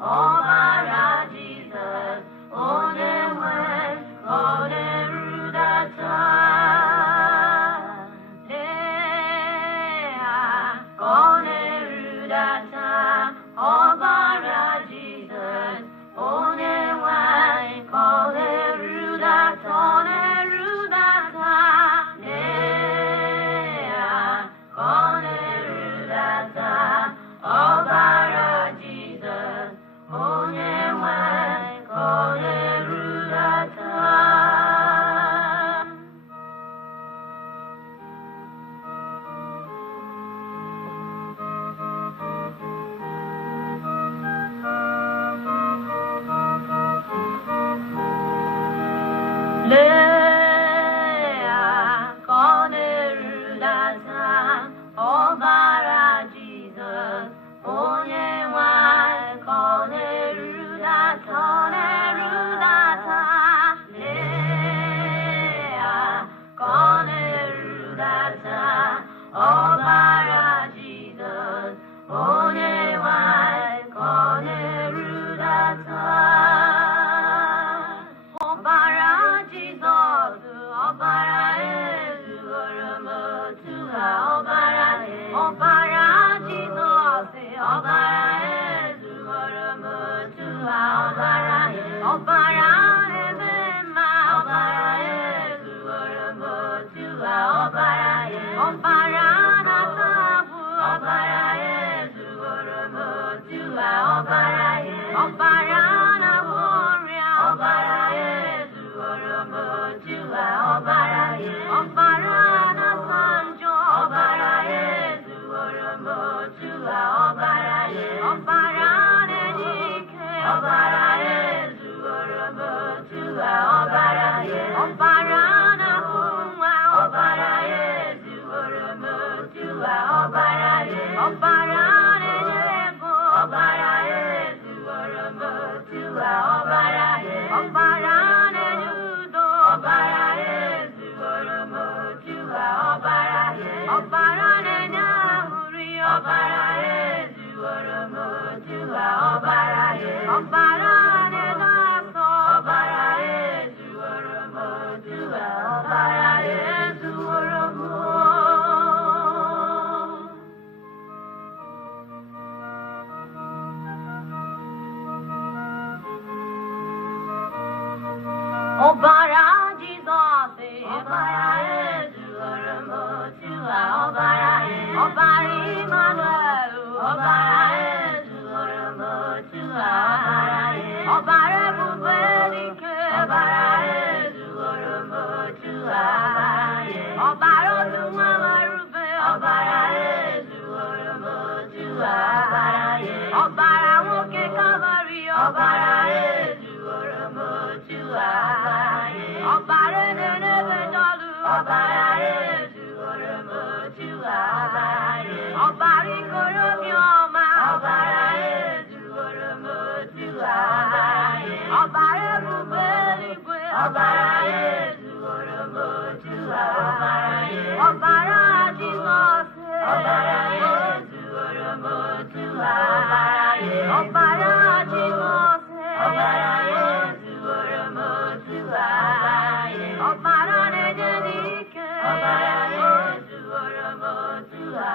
Obara Jesus, Onewe, Onerudata. Lea, Onerudata, Obara Jesus, Onewe, Onerudata, Onerudata. Lea, Onerudata, Obara Jesus, Onewe, Onerudata. Lea, Onerudata, Obara Jesus, Onewe, Onerudata, Onerudata. Lea, Onerudata, Obara Jesus, Onewe, Onerudata. Obara Jesus, Obara Yesu, Oromotua, Obara, Obara Jesus, Obara Yesu, Oromotua, Obara, Obara Ebema, Obara Yesu, Oromotua, Obara, Obara Natabu, Obara Yesu, Oromotua, Obara, Obara Naworia, Obara Yesu, Oromotua, Obara, Obara Nasanjo, Obara Yesu, Oromotua, Obara, Obara Nenike, Obara Yesu, Oromotua, Obara, Obara Nahumwa, Obara Yesu, Oromotua, Obara, Obara Nenyego, Obara Yesu, Oromotua, Obara, Obara Nenyudo, Obara Yesu, Oromotua, Obara, Obara Nenyahuri, Obara Yesu, Oromotua, Obara, Obara Nenaso, Obara Yesu, Oromotua, Obara Yesu, Oromo. Obara Jesus, Obara Yesu, Oromotua, Obara, Obara Emmanuel, Obara Yesu, Oromotua, Obara, Obara Bubelike, Obara Yesu, Oromotua, Obara Otunwamarube, Obara Yesu, Oromotua, Obara Woke Calvary, Obara Yesu, Oromotua, Obara Nenebetalu, Obara Yesu, Oromotua, Obara Ikoromioma, Obara Yesu, Oromotua, Obara Bubeligwe, Obara Yesu, Oromotua, Obara Jesus, Obara Yesu, Oromotua, Obara Jesus, Obara Yesu, Oromotua, Obara Nenike, Obara Yesu, Oromotua,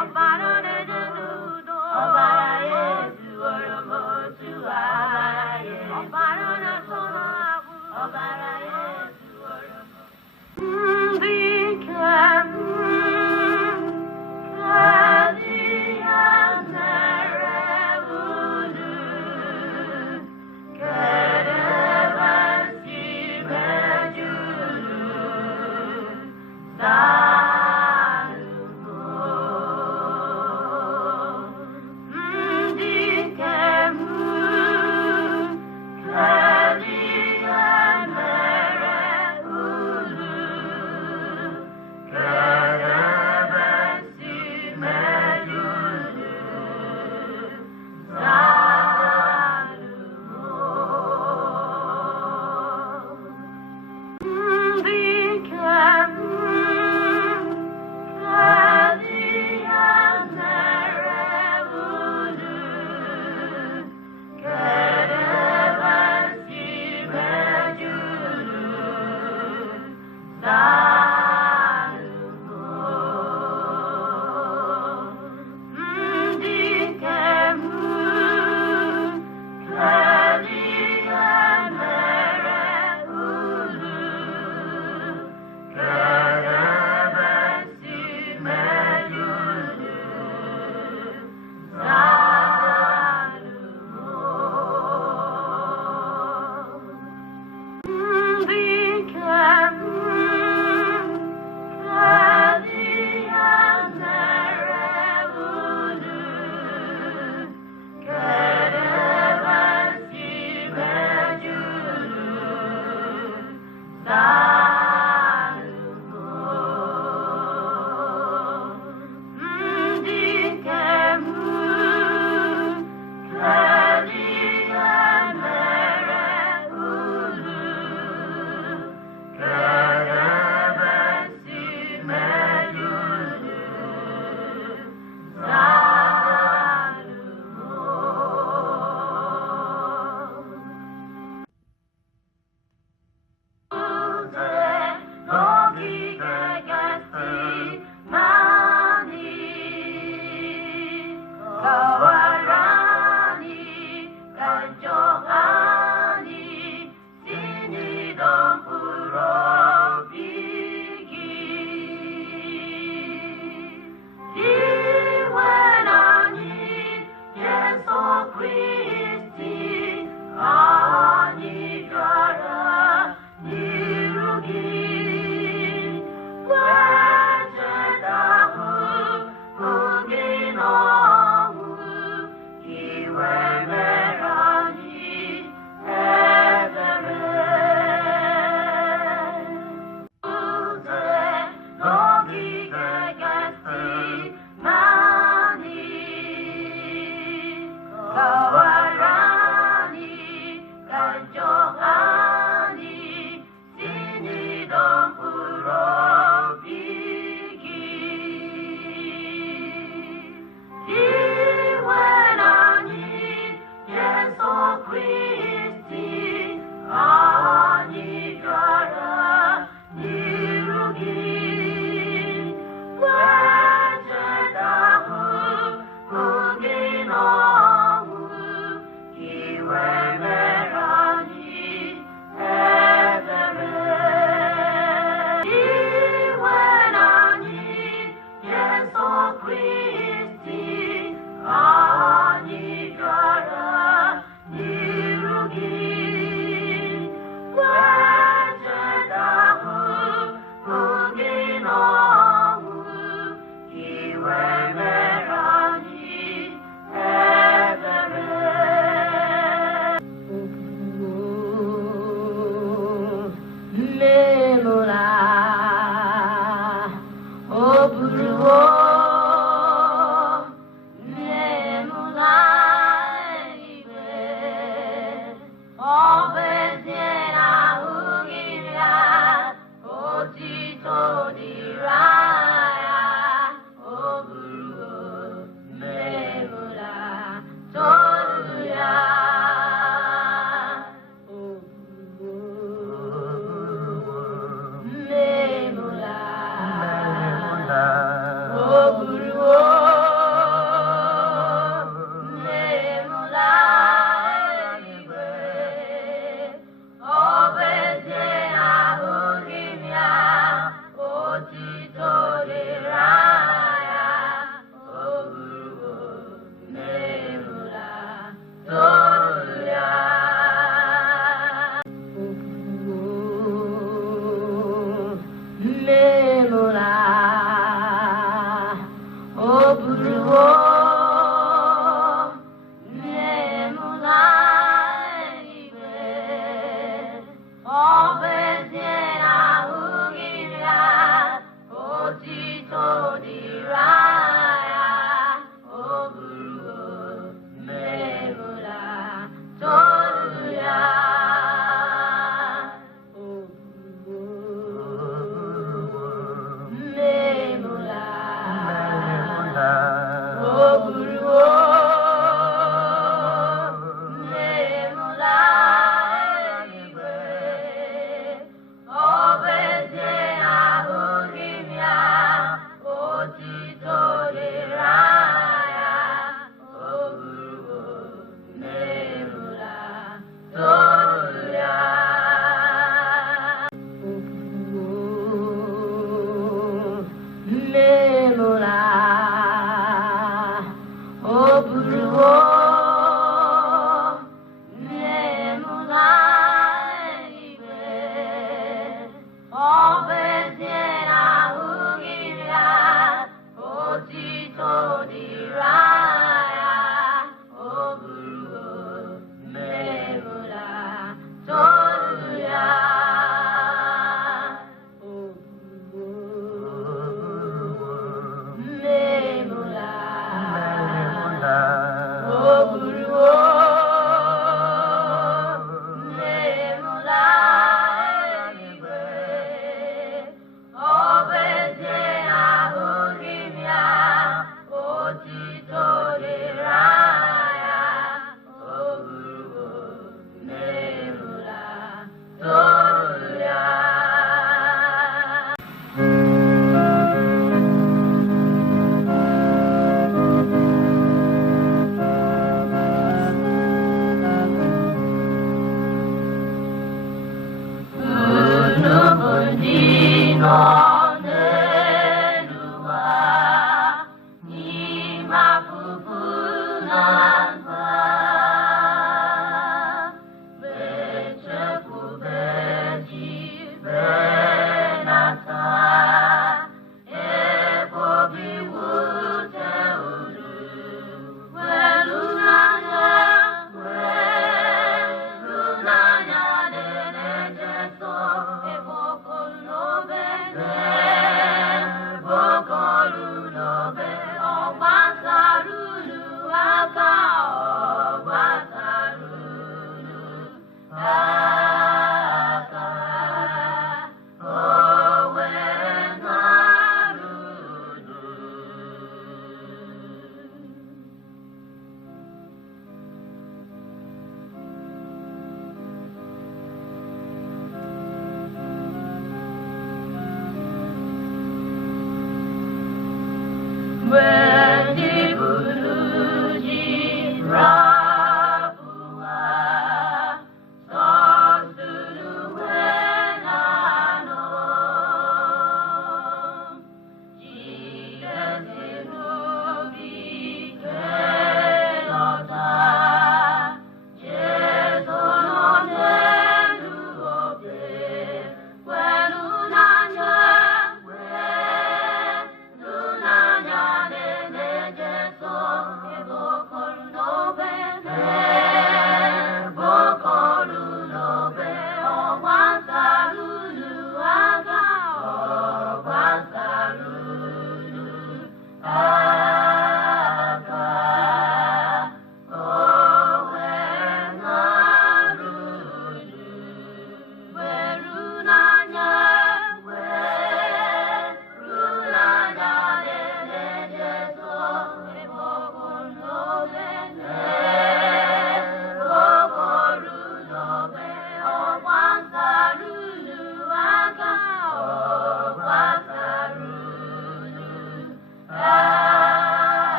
Obara Nenudo, Obara Yesu, Oromotua, Obara Nasonabu, Obara Yesu, Oromotua. 이외나니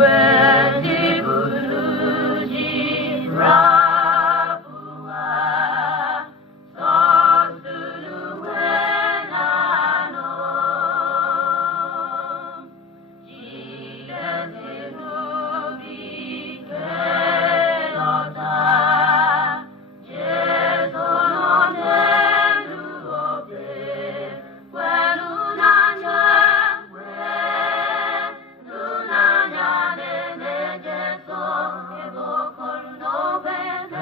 왠지 부르지 라부아 서투르 왜나노 지게세 누비 게너다 제소노 네누오베 왜누나냐 왜누나냐 네네제소 에보코루노베네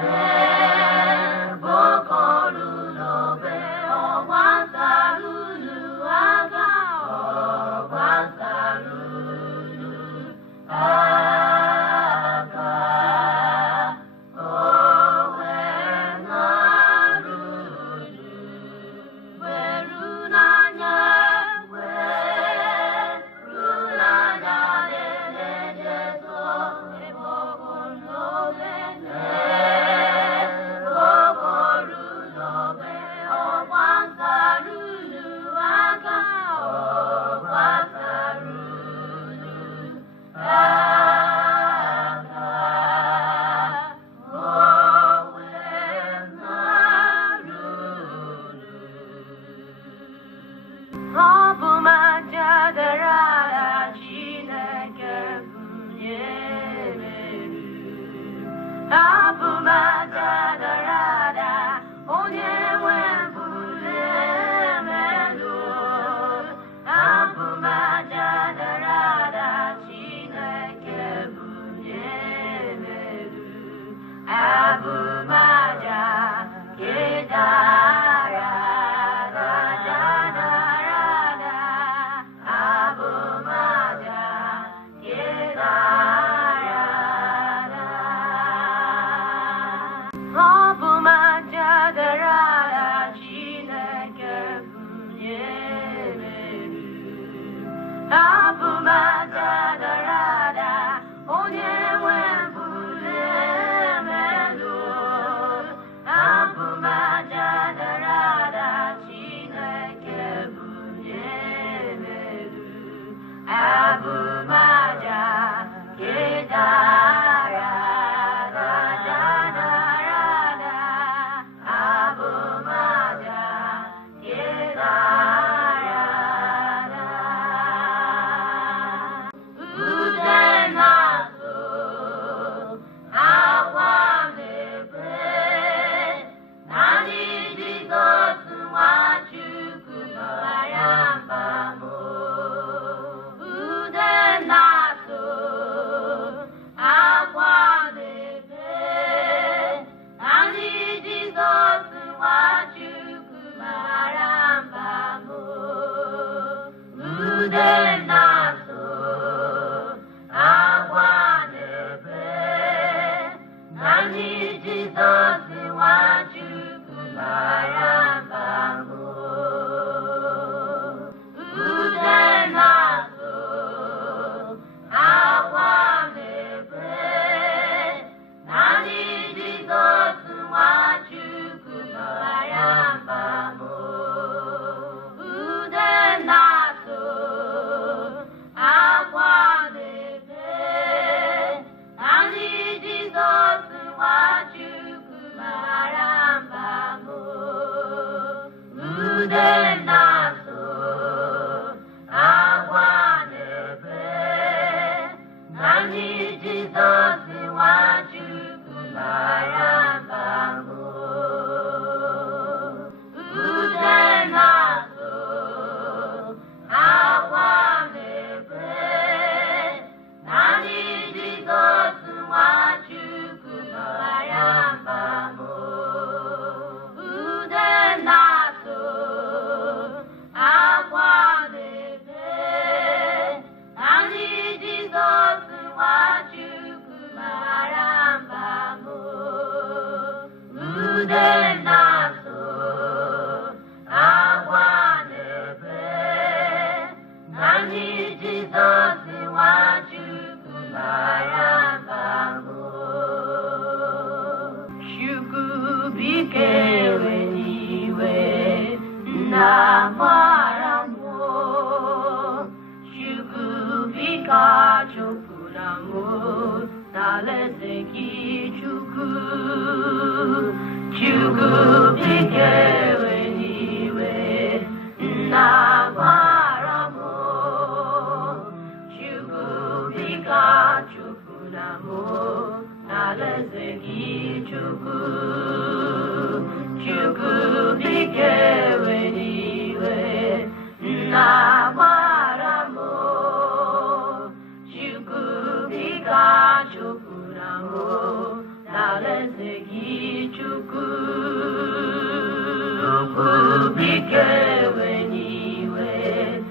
보코루노베 어관사루루아가 어관사루루 아가 오웨나루루 왜루나냐 왜루나냐 네네제소 에보코루노베네 보코루노베 어관사루루아가 어관사루루 아가 오웨나루루 어부마자다라라 지네게 분예메루 어부마자다라라 오네웨 불레메루 어부마자다라라 지네게 분예메루 아부마자 게다라다다라다 아부마자 게다라다 어부마자다라라 지네게 분예메루 아부마자다라다 오네웨 불레메루 아부마자다라다 지네게 분예메루 아부마자 게다라다다라다 아부마자 게다라다 우데나소 아와메베 나니지도스와 주쿠마야마모 우데나소 아와메베 나니지도스와 주쿠마야마모 우데나소 아와네베 나니지도스와 주쿠마야마모 우데나소 아와네베 나니지도스와 주쿠마야마모 우데나소 아와네베 나니지도스와 주쿠마야마모 우데나소 아와네베 나니지도스와 주쿠마야마모 우데나소 아와네베 나니지도스와 주쿠마야마모 우데나소 아와네베 나니지도스와 주쿠마야마모 우데나소 아와네베 나니지도스와 주쿠마야마모 슈쿠비케웨니웨 나마라모 슈쿠비카 조쿠라 나무 날래새기 주구 비케웨니 왜 나바라모 주구 비가 주구나무 날래새기 주구 비케웨니 왜 나바라모 주구 비가 주구나무 날래새기 주구 비케웨니 왜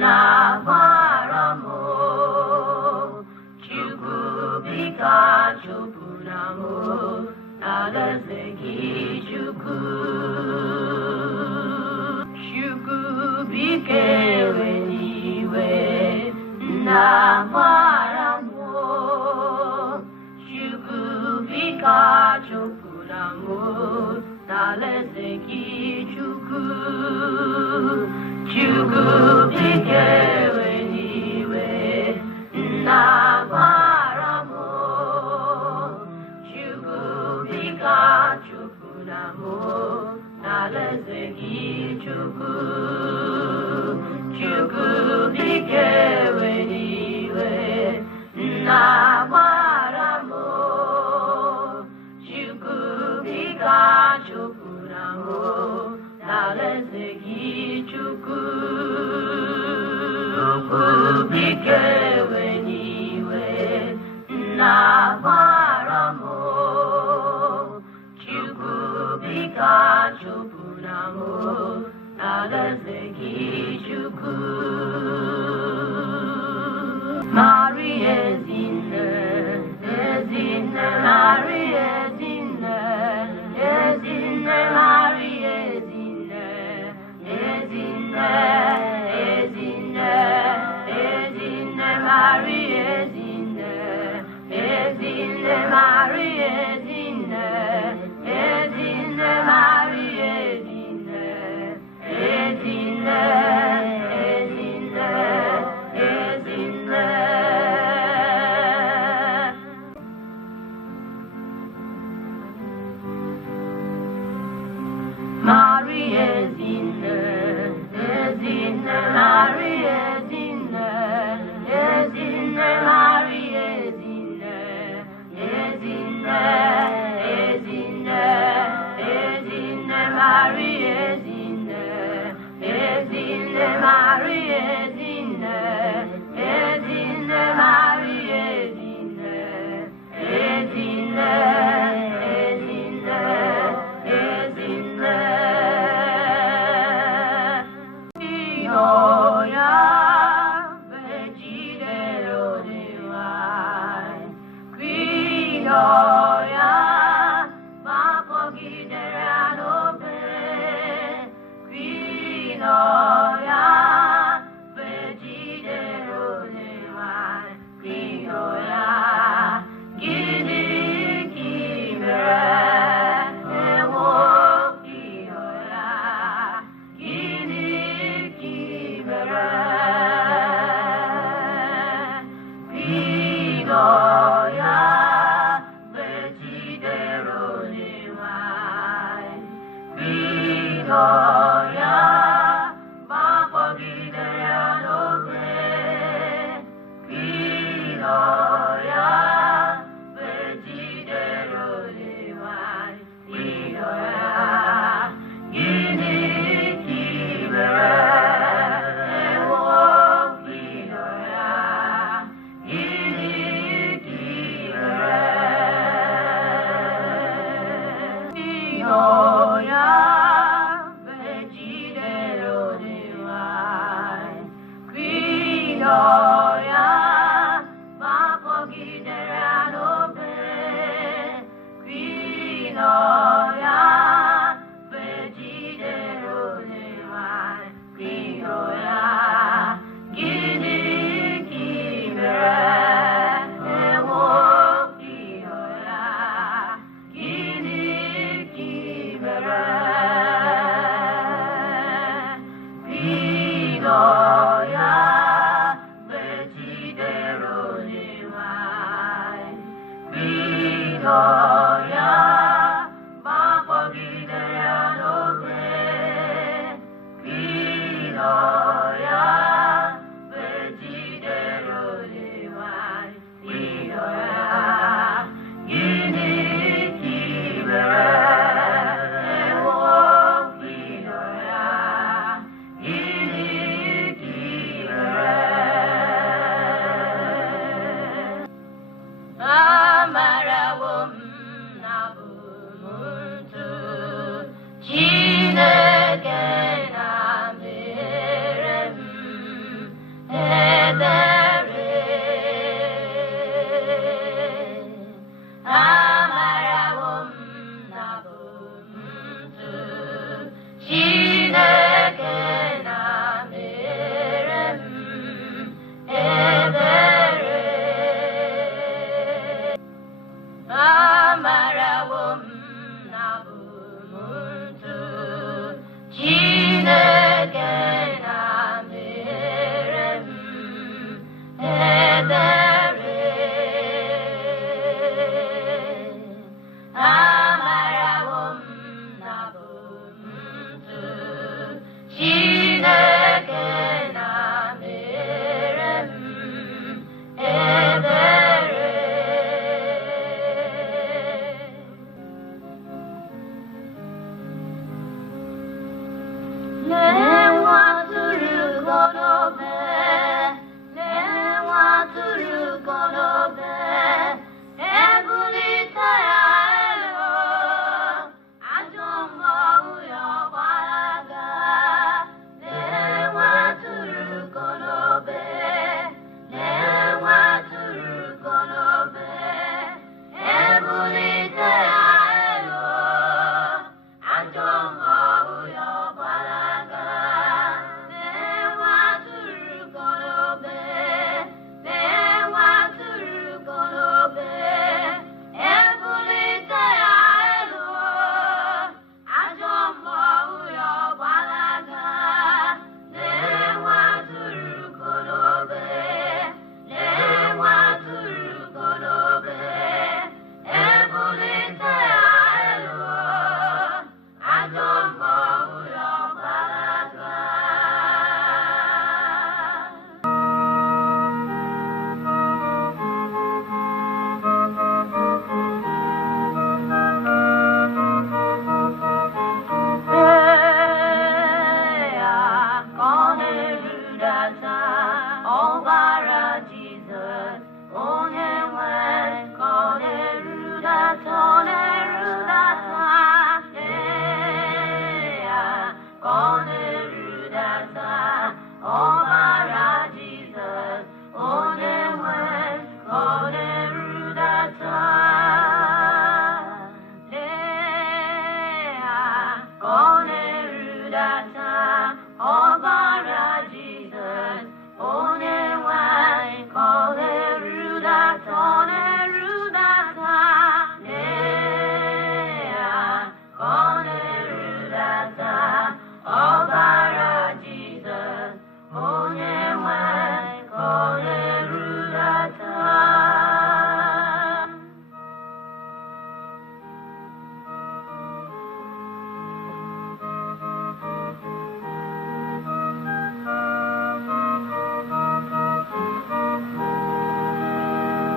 나바라모 주구 비가 주구나무 날래새기 주구 비케웨니 왜 나바라모 주구 비가 주구나무 날래새기 주구 비케웨니 왜 나바라모 주구 비가 주구나무 날래새기 주구 비케웨니 왜 나바라모 주구 비가 주구나무 날래새기 주구 비케웨니 왜 나바라모 주구 비가 주구나무 날래새기 주구 마리에 zinne 마리에 zinne 마리에 zinne 마리에 zinne 마리에 zinne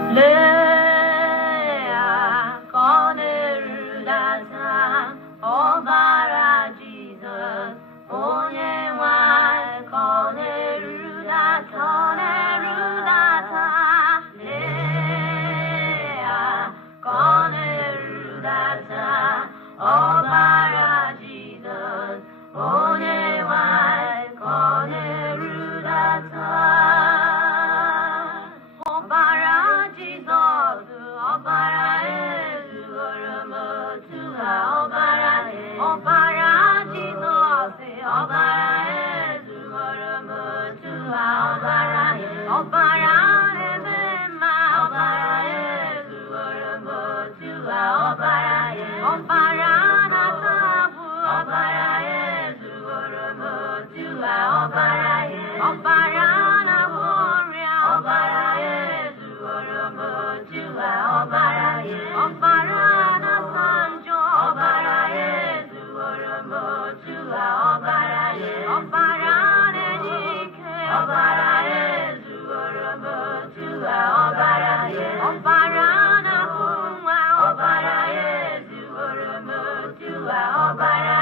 Lea konerudata Obara Jesus Onye nwanyị konerudata Lea konerudata Obara Jesus Onye nwanyị konerudata Ọbara Jizọs, ọbara ezugoro m otu a, ọbara Jizọs, ọbara ezugoro m otu a, ọbara ebe mma, ọbara ezugoro m otu a, ọbara na-asapụ, ọbara ezugoro m otu a, ọbara na-agwọ ọrịa, ọbara ọbara na-asa njọ, ọbara ezugoro m otu a, ọbara na-enye ike, ọbara ezugoro m otu a, ọbara na-ahụ nwa, ọbara ezugoro m otu a, ọbara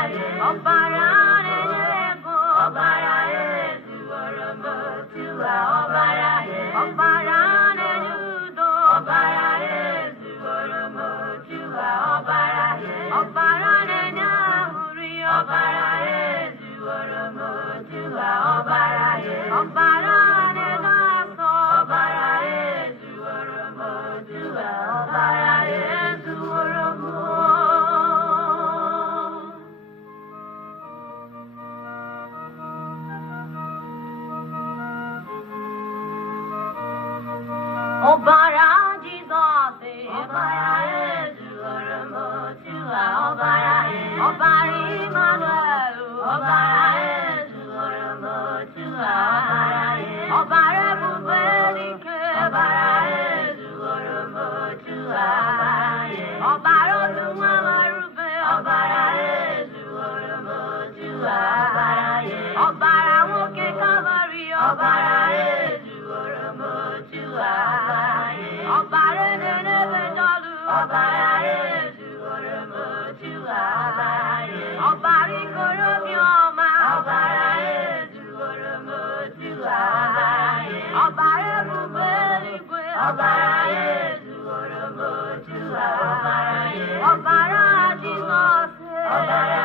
na-enye ego, ọbara ezugoro m otu a, ọbara na-enye udo, ọbara ezugoro m otu a, ọbara na-enye ahụrị, ọbara ezugoro m otu a, ọbara na-enye asọ, ọbara ezugoro m otu a, ọbara ezugoro m. Ọbara Jizọs, ọbara ezugoro m otu a, ọbara Emmanuel, ọbara ezugoro m otu a, ọbara ebube dike, ọbara ezugoro m otu a, ọbara otu nwa nwerube, ọbara ezugoro m otu a, ọbara nwoke Kalvarị, ọbara ezugoro m otu a, ọbara na-enebe n'olu, ọbara ezugoro m otu a, ọbara ikorobiọma, ọbara ezugoro m otu a, ọbara ebube eluigwe, ọbara ezugoro m otu a, ọbara Jizọs, ọbara